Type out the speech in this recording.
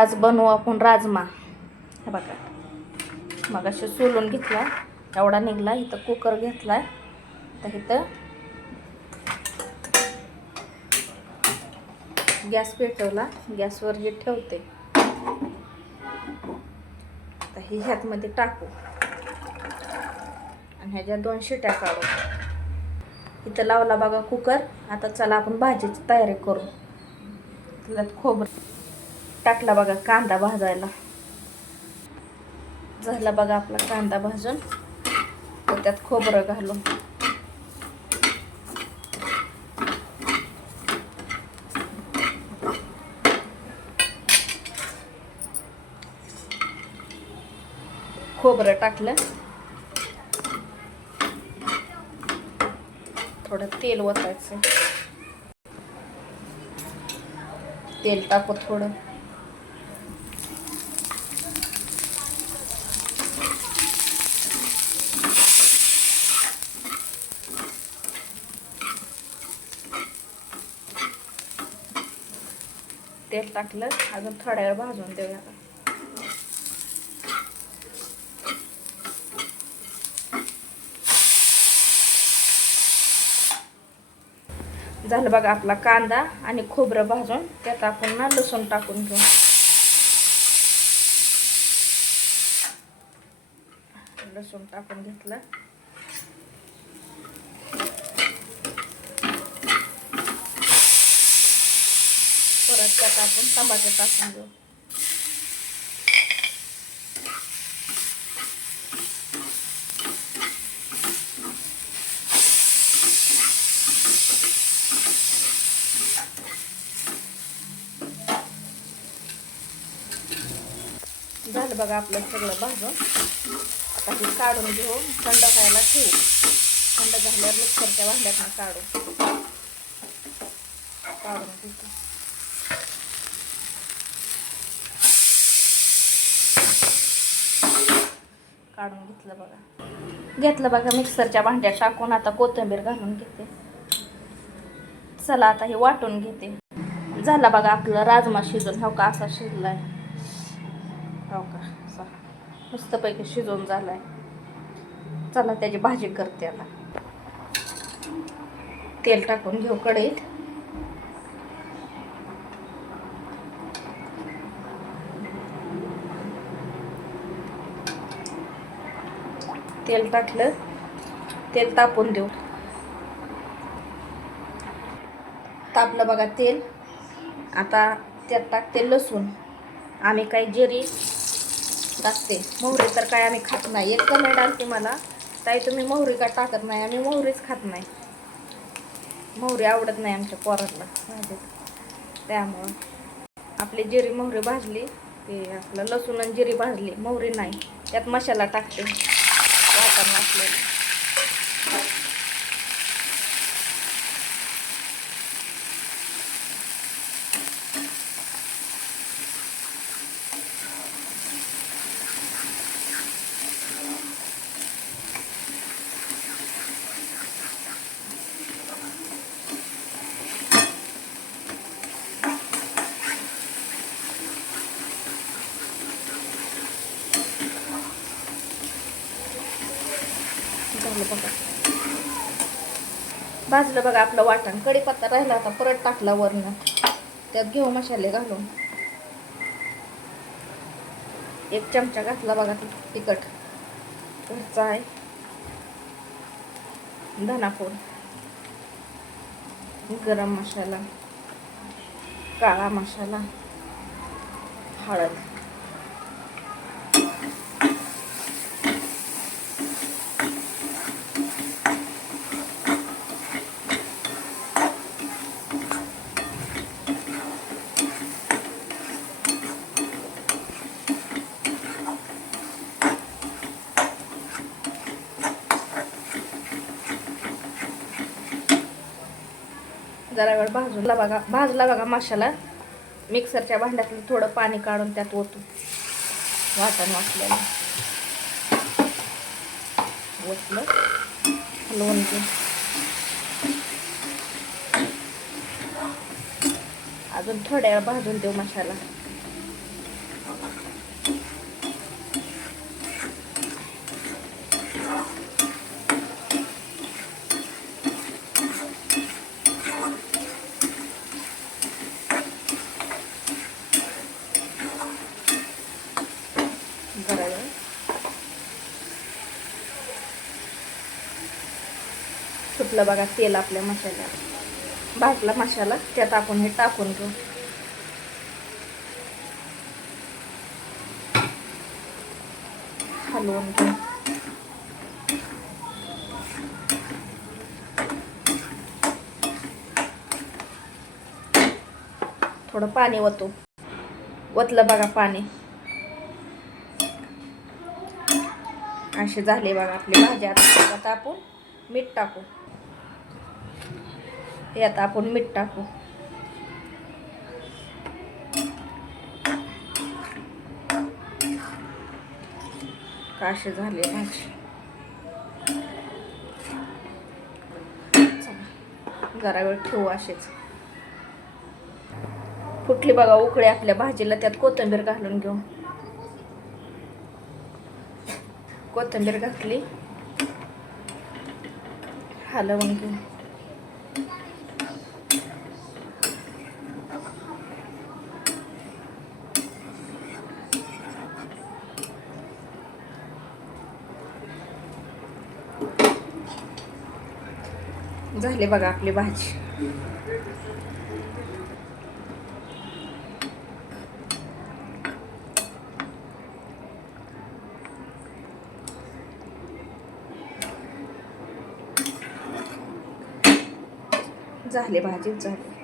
आज बनवू आपण राजमा. हे बघा, मगाशी सोलून घेतला, एवढा निघला. इथं कुकर घेतलाय, तर इथं गॅस पेटवला, गॅसवर हे ठेवते. तर हे ह्यातमध्ये टाकू आणि ह्याच्या 2 शिट्या काढू. इथं लावला बघा कुकर. आता चला आपण भाजीची तयारी करू. त्यात खोबरं टाकला बघा, कांदा भाजायला. झाला बघा आपला कांदा भाजून. तर त्यात खोबरं घालू. खोबरं टाकलं, थोडं तेल ओतायचं. तेल टाकू थोडं. तेल टाकलं, अजून थोड्या वेळ भाजून देऊया. झालं बघा आपला कांदा आणि खोबरं भाजून. त्यात आपण ना लसूण टाकून घेऊ. लसूण टाकून घेतलं. परत त्यात आपण टमाटर टाकून घेऊ. झालं बघा आपलं सगळं भाजून. आता हे काढून घेऊ, थंड व्हायला ठेवू. थंड झाल्यावर मिक्सरच्या भांड्यातून काढून घेतो. घेतलं बघा मिक्सरच्या भांड्यात टाकून. आता कोथिंबीर घालून घेते. चला आता हे वाटून घेते. झाला बघा आपला राजमा शिजून. हो का, असा शिजलाय. हो का, असा मस्तपैकी शिजून झालाय. चला त्याची भाजी करते. आता तेल टाकून घेऊ कढईत. तेल टाकलं, तेल तापून देऊ. तापलं बघा तेल. आता त्यात टाकते लसूण. आम्ही काही जिरी टाकते. मोहरी तर काय आम्ही खात नाही. एक कमेंट आलती मला, ताई तुम्ही मोहरी का टाकत नाही. आम्ही मोहरीच खात नाही. मोहरी आवडत नाही आमच्या पोराला भाजीत. त्यामुळं आपली जिरी मोहरी भाजली, ते आपलं लसूण आणि जिरी भाजली, मोहरी नाही. त्यात मसाला टाकते वाटण वाटलेला. झालं बघा, भाजलं बघा आपलं वाटण. कढीपत्ता राहिला होता, परत टाकला वरनं. त्यात घेऊ मसाले घालून. 1 चमचा घातला बघा तिखट, घरचा आहे. धनापूड, गरम मसाला, काळा मसाला, हळद. जरा वेळ भाजला बघा मसाला. मिक्सरच्या भांड्यातलं थोडं पाणी काढून त्यात ओतू. वाटण वाटलेलं ओतलं, हलवून घेऊ. अजून थोड्या वेळ भाजून देऊ मसाला. सुटलं बघा तेल आपल्या मसाल्याला. भाजला मसाला, त्यात आपण हे टाकून घेऊ. हलवून घेऊ. थोडं पाणी ओतलं बघा पाणी. असे झाले बघा आपली भाजी. आता आपण मीठ टाकू. हे आता आपण मीठ टाकू. असे झाले भाजी. जरा वेळ ठेवू असेच. फुटली बघा उकळी आपल्या भाजीला. त्यात कोथिंबीर घालून घेऊ. कोथिंबीर घातली, हलवून घेऊ. झाली बघा आपली भाजी. झाली भाजी झाली.